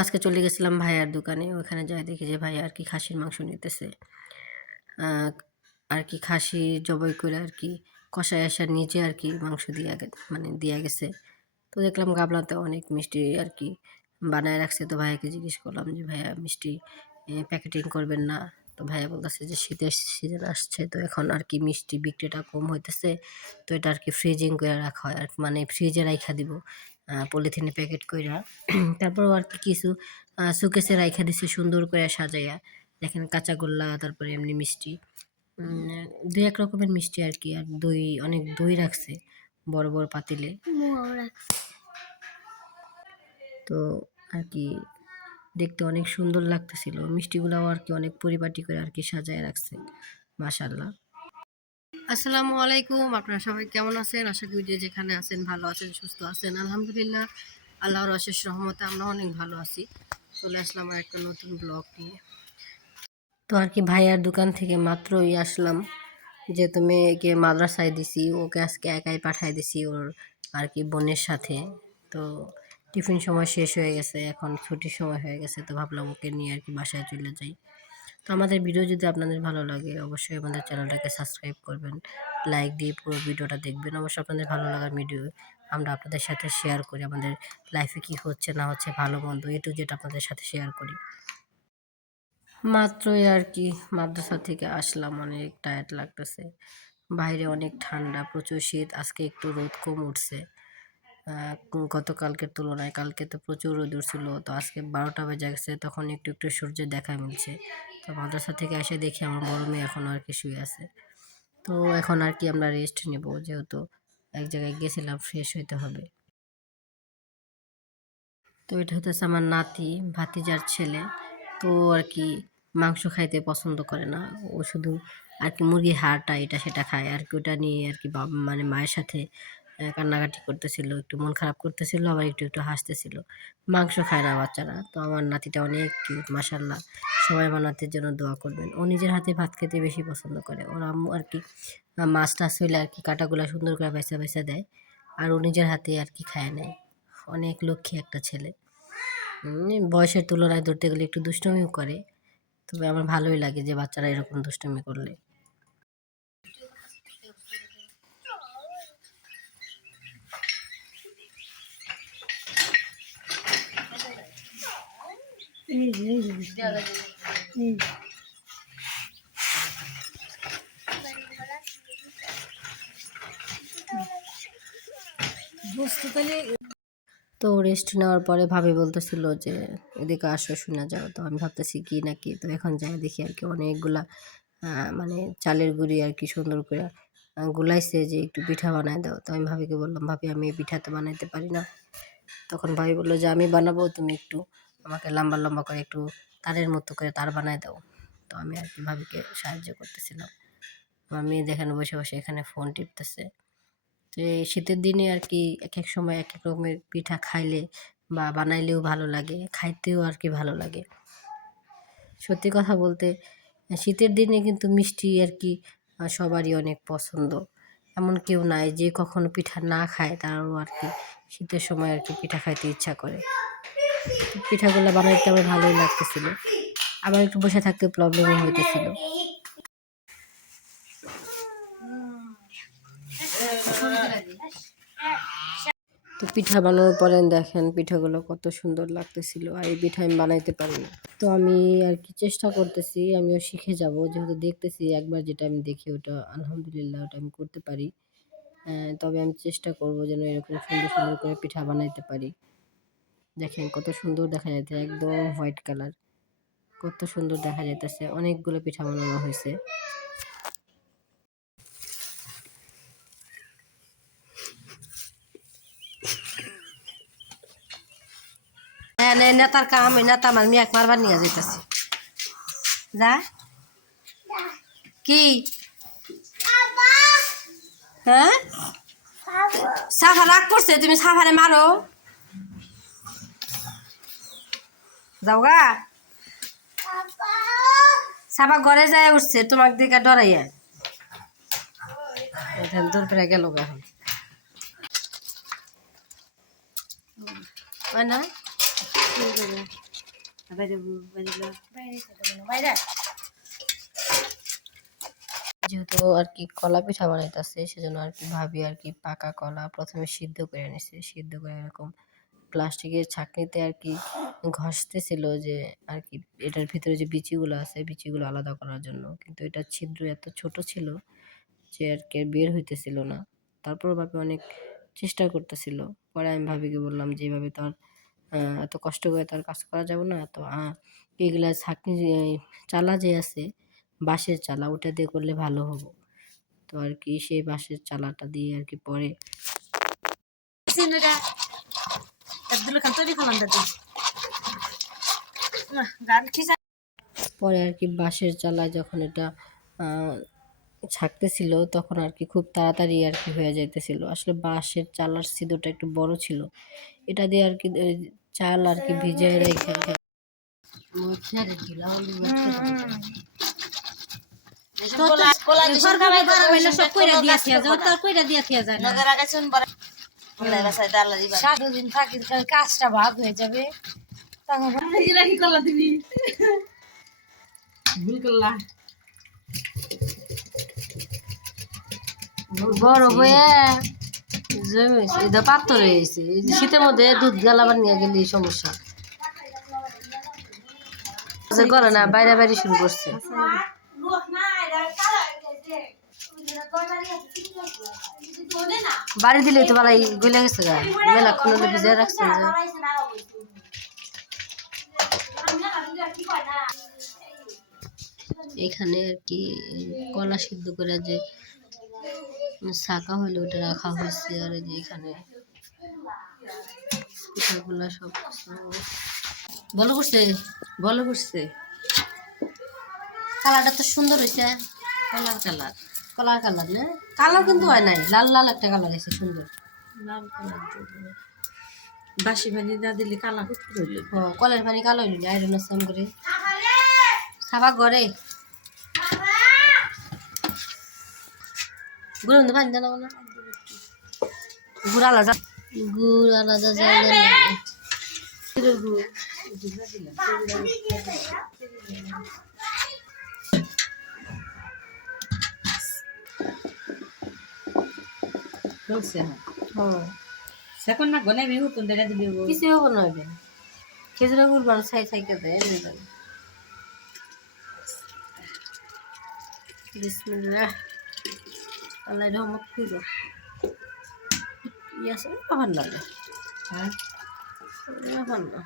আজকে চলে গেছিলাম ভাইয়ার দোকানে। ওখানে যাই দেখি যে ভাইয়া আর কি খাসির মাংস নিতেছে। আর কি খাসি জবাই করে আর কি কষায় আসার নিচে আর কি মাংস দিয়া মানে দিয়া গেছে। তো দেখলাম গাবলাতে অনেক মিষ্টি আর কি বানায় রাখছে। তো ভাইয়াকে জিজ্ঞেস করলাম যে, ভাইয়া, মিষ্টি প্যাকেটিং করবেন না? তো ভাইয়া বলতেছে যে শীতের সিজন আসছে, তো এখন আর কি মিষ্টি বিক্রিটা কম হইতেছে। তো এটা আর কি ফ্রিজিং করে রাখা হয় আর মানে ফ্রিজে রাইখা দিব। পলিথিনে প্যাকেট কইরা। তারপরেও আর কি কিছু সুকেসে রাইখা দিছে সুন্দর করে সাজাইয়া। দেখেন কাঁচাগোল্লা তারপরে এমনি মিষ্টি। দুই এক রকমের মিষ্টি আর কি আর দই অনেক দই রাখছে বড় বড় পাতিলে। তো আর কি দেখতে অনেক সুন্দর লাগতেছিল। মিষ্টিগুলাও আর কি অনেক পরিপাটি করে আর কি সাজায় রাখছে মাশাল্লাহ আসসালামু আলাইকুম। আপনারা সবাই কেমন আছেন? আশা করি যে যেখানে আছেন ভালো আছেন, সুস্থ আছেন। আলহামদুলিল্লাহ, আল্লাহর অশেষ রহমতে আমরা অনেক ভালো আছি। চলে আসলাম আর একটা নতুন ব্লগ নিয়ে। তো আর কি, ভাইয়ার দোকান থেকে মাত্রই আসলাম। যে তুমি একে মাদ্রাসায় দিছি, ওকে আজকে একাই পাঠাই দিছি ওর আর কি বোনের সাথে। তো টিফিন সময় শেষ হয়ে গেছে, এখন ছুটির সময় হয়ে গেছে, তো ভাবলাম ওকে নিয়ে আর কি বাসায় চলে যাই। তো আমাদের ভিডিও যদি আপনাদের ভালো লাগে, অবশ্যই আমাদের চ্যানেলটাকে সাবস্ক্রাইব করবেন লাইক দিয়ে পুরো ভিডিওটা দেখবেন। অবশ্যই আপনাদের ভালো লাগার ভিডিও আমরা আপনাদের সাথে শেয়ার করি, আমাদের লাইফে কি হচ্ছে, না হচ্ছে, ভালো, মন্দ এ টু জেড আপনাদের সাথে শেয়ার করি। মাত্রই আর কি, মাদ্রাসা থেকে আসলাম, অনেক টায়ার্ড লাগতেছে। বাইরে অনেক ঠান্ডা, প্রচুর শীত, আজকে একটু রোদ কম উঠছে। গতকালকের তুলনায়, কালকে তো প্রচুর রোদ উঠছিল, তো আজকে বারোটা বেজে গেছে, তখন একটু একটু সূর্যের দেখা মিলছে। তো মাদ্রাসা থেকে এসে দেখি আমার বড় মেয়ে এখনও আর কি শুয়ে আছে। তো এখন আর কি আমরা রেস্ট নেব, যেহেতু এক জায়গায় গেছিলাম ফ্রেশ হইতে হবে। তো এটা হতেছে আমার নাতি, ভাতিজার ছেলে। তো আর কি মাংস খাইতে পছন্দ করে না। ও শুধু আর কি মুরগির হাড়টা এটা সেটা খায়। আর কি ওটা নিয়ে আর কি মানে মায়ের সাথে কান্নাকাটি করতেছিল, একটু মন খারাপ করতেছিল, আবার একটু একটু হাসতেছিল। মাংস খায় না বাচ্চারা। তো আমার নাতিটা অনেক কিউট মাসাল্লাহ সবাই আমার নাতির জন্য দোয়া করবেন। ও নিজের হাতে ভাত খেতে বেশি পছন্দ করে। ওর আম্মু আর কি মাছ টাছ হইলে আর কি কাটাগুলা সুন্দর করে বেছে বেছে দেয়। আর ও নিজের হাতে আর কি খায় নেয়। অনেক লক্ষ্মী একটা ছেলে। বয়সের তুলনায় ধরতে গেলে একটু দুষ্টুমিও করে। তবে আমার ভালোই লাগে যে বাচ্চারা এরকম দুষ্টুমি করলে। তো রেস্ট নেওয়ার পরে ভাবি বলতেছিল যে, এদিকে আসো, শোনা যাও। তো আমি ভাবতেছি, কি নাকি তো এখন যাই দেখি আর কি অনেকগুলা মানে চালের গুঁড়ি আর কি সুন্দর করে গুলাইছে যে একটু পিঠা বানায় দাও। তো আমি ভাবিকে বললাম, ভাবি, আমি পিঠা তো বানাইতে পারি না। তখন ভাবি বলল যে, আমি বানাবো, তুমি একটু আমাকে লম্বা লম্বা করে একটু তারের মতো করে তার বানায় দাও। তো আমি আর কি ভাবিকে সাহায্য করতেছিলাম। আমার মেয়ে দেখেন বসে বসে এখানে ফোন টিপতেছে। তো এই শীতের দিনে আর কি এক এক সময় এক এক রকমের পিঠা খাইলে বা বানাইলেও ভালো লাগে, খাইতেও আর কি ভালো লাগে। সত্যি কথা বলতে, শীতের দিনে কিন্তু মিষ্টি আর কি সবারই অনেক পছন্দ। এমন কেউ নাই যে কখনো পিঠা না খায়, তারও আর কি শীতের সময় আর কি পিঠা খাইতে ইচ্ছা করে। পিঠাগুলো বানাইতে আমার ভালোই লাগতেছিল। আবার একটু বসে থাকতে প্রবলেমও হইতেছিল। তো পিঠা বানানোর পরে দেখেন পিঠাগুলো কত সুন্দর লাগতেছিল আর এই পিঠা আমি বানাইতে পারি তো আমি আর কি চেষ্টা করতেছি, আমিও শিখে যাব। যেহেতু দেখতেছি একবার যেটা আমি দেখি ওটা আলহামদুলিল্লাহ ওটা আমি করতে পারি। তবে আমি চেষ্টা করব যেন এরকম সুন্দর সুন্দর করে পিঠা বানাইতে পারি। দেখেন কত সুন্দর দেখা যাচ্ছে একদম হোয়াইট কালার। কত সুন্দর দেখা যাইতেছে, অনেকগুলো পিঠা বানানো হয়েছে হ্যাঁ নেতার কাম নেতা আমার মেয়ে মারবার নিয়ে যাইতেছে। যা। কি? হ্যাঁ? সাফা রাগ করছে, তুমি সাফারে মারো। যাও গা সাফা ঘরে যায় উঠছে তোমার দিকে ডরাইয়া। দূর করে গেল যেহেতু আর কি কলা পিঠা বানাইতেছে, সেজন্য আর কি ভাবি আর কি পাকা কলা প্রথমে সিদ্ধ করে নিছে। সিদ্ধ করে এরকম প্লাস্টিকের ছাঁকনিতে আর কি ঘষতেছিল যে আর কি এটার ভিতরে যে বিচিগুলো আছে, বিচিগুলো আলাদা করার জন্য। কিন্তু এটা ছিদ্র এত ছোট ছিল যে আর কি বের হইতেছিল না। তারপর ভাবি অনেক চেষ্টা করতেছিল। পরে আমি ভাবিকে বললাম যে, এভাবে তো আর এত কষ্ট করে তো আর কাজ করা যাবে না। তো এগুলা ছাঁকনি চালা যে আছে, বাঁশের চালা, ওটা দিয়ে করলে ভালো হব। তো আর কি সেই বাঁশের চালাটা দিয়ে আর কি পরে সিনেটা খান তৈরি করলাম দাদি। গান খিসা পরে আর কি বাঁশের চালায় যখন এটা ছাকতেছিল তখন আর কি খুব তাড়াতাড়ি আর কি হয়ে যাইতেছিল। আসলে বাঁশের চালার সিদ্ধটা একটু বড় ছিল। এটা দিয়ে আর কি চাল আর কি ভিজিয়ে রেখে বারা হইলে সব কইরা দিয়া থিয়া যাও তার কইরা দিয়া থিয়া যায় না। সাত দিন থাকি কাজটা ভাগ হয়ে যাবে। কি করলা তুমি ভুল করলা। বড় হয়ে জমেছে এটা পাথর হয়েছে এই শীতের মধ্যে দুধ গালাবার নিয়ে গেলে সমস্যা। করে না বাইরে বাইরে শুরু করছে। বাড়ি দিলে তো বালাই গলে গেছে গা। মেলাক্ষণ হলে ভিজে রাখছেন যে। এখানে আর কি, কলা সিদ্ধ করে যে শাখা হইলে ওটা রাখা হয়েছে আর যে এখানে পিঠাগুলা সব ভালো করছে ভালো করছে কালারটা তো সুন্দর হয়েছে, কালার কালার। কালার কালার না কালার কিন্তু হয় নাই। লাল লাল একটা কালার হয়েছে সুন্দর। লাল কালার বাসি পানি না দিলে কালা কুকুর হইল কলের পানি কালো হইল আইরন সাম করে। খাবা ঘরে। গুড় পানি দাও না। গুড় আলাদা গুড় আলাদা জায়গা চলছে হ্যাঁ সেখন না গনে বিহু কোন দেখা দিবি কিছু হব না হবে খেজুরে গুড় বান ছাইকে দেয় এমনি বিসমিল্লাহ। আল্লাহ রহমত খুঁজো ইয়াসে আবার লাগে হ্যাঁ? আবার না।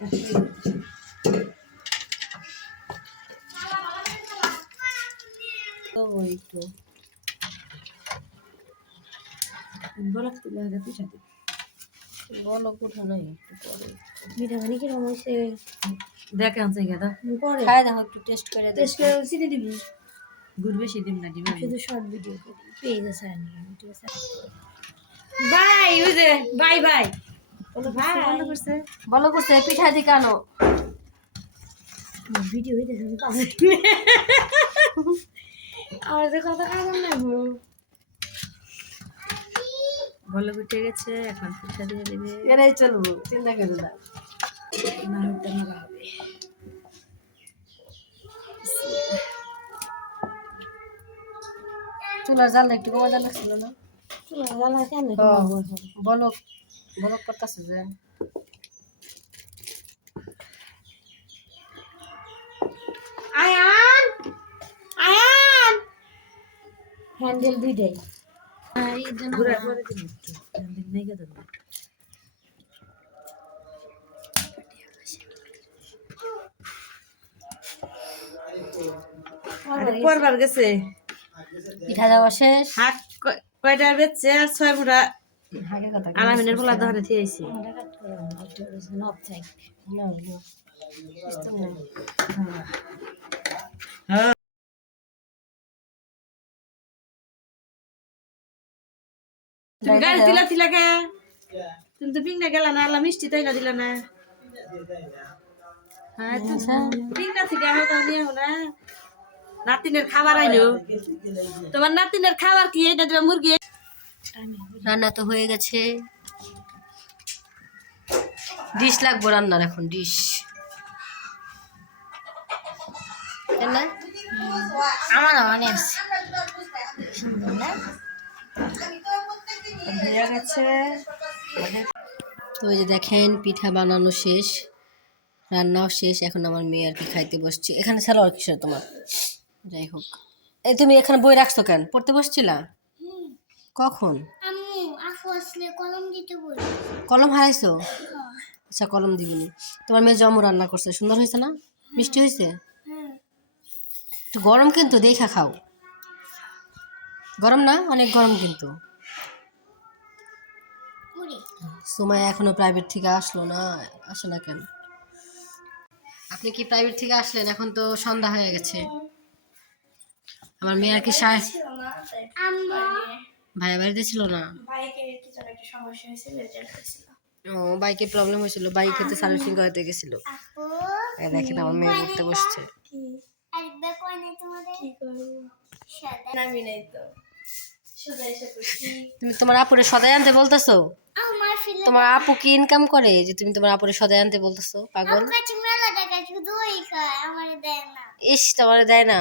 তো তো বরফ তুলে আগে পিঠা দিবি বলো কোথা নাই কিরম হয়েছে দেখে আনছে গেদা পরে খাই দেখো। একটু টেস্ট করে টেস্ট করে চিনি দিবি? গুড় বেশি দিম না দিবি শুধু শর্ট ভিডিও করি। পেয়ে গেছে আর ঠিক আছে বাই ওই যে বাই বাই। বলো ভাই ভালো করছে। বলো করছে পিঠা দি কেন ভিডিও হইতেছে আমি কাজ আমার যে কথা কাজ নাই বড় ভালো উঠে গেছে এখন পিঠা দিয়ে দিবে। এরাই চলবো চিন্তা করো না। না হইতে না হবে। চুলার জাল একটু কমা জাল লাগছিল না? চলো জ্বালা কেন বলো বলো করতেছে যে। হ্যান্ডেল দুইটাই। গুড়া করে দিবি একটু। দিন নাই গেদা পরবার গেছে। পিঠা দেওয়া শেষ। হাক কয়টা বেচছে আর ছয় ফুটা আলামিনের পোলা ধরে তুমি গাড়ি দিলা দিলা কে? তুমি তো পিংনা গেলা না আল্লাহ মিষ্টি তাই না দিলা না। হ্যাঁ পিংনা থেকে আমি তো নিয়ে না। নাতিনের খাবার আইলো। তোমার নাতিনের খাবার কি? এটা দিবা মুরগি? রান্না তো হয়ে গেছে। ডিশ লাগবো রান্নার এখন ডিশ। না? আমার অনেক হয়ে গেছে। তো ওই যে দেখেন পিঠা বানানো শেষ রান্নাও শেষ। এখন আমার মেয়ে আর কি খাইতে বসছে। এখানে ছাড়া আর কিসের তোমার? যাই হোক। এই তুমি এখানে বই রাখছো কেন? পড়তে বসছিলা? কখন? কলম দিতে বল কলম হারাইছো? আচ্ছা কলম দিবিনি। তোমার মেয়ে জমু রান্না করছে। সুন্দর হয়েছে না? মিষ্টি হয়েছে? একটু গরম কিন্তু দেখা খাও। গরম না? অনেক গরম কিন্তু। সময় এখনও প্রাইভেট থেকে আসলো না আসে না কেন? আপনি কি প্রাইভেট থেকে আসলেন? এখন তো সন্ধ্যা হয়ে গেছে। আমার মেয়ে আর কি সায় ভাইয়া বাড়িতে ছিল না? ও বাইকে প্রবলেম হয়েছিল। বাইকে তো সার্ভিসিং করাতে গেছিল। দেখেন আমার মেয়ে পড়তে বসছে। কি আরেকবার কয় না তোমাদের? কি করব? সাদা। নামি নাই তো। তুমি তোমার আপুরে সদাই আনতে বলতেছো? তোমার আপু কি ইনকাম করে? যে তুমি তোমার আপুরে সদাই আনতে বলতেছো পাগল? ইস তোমার দেয় না।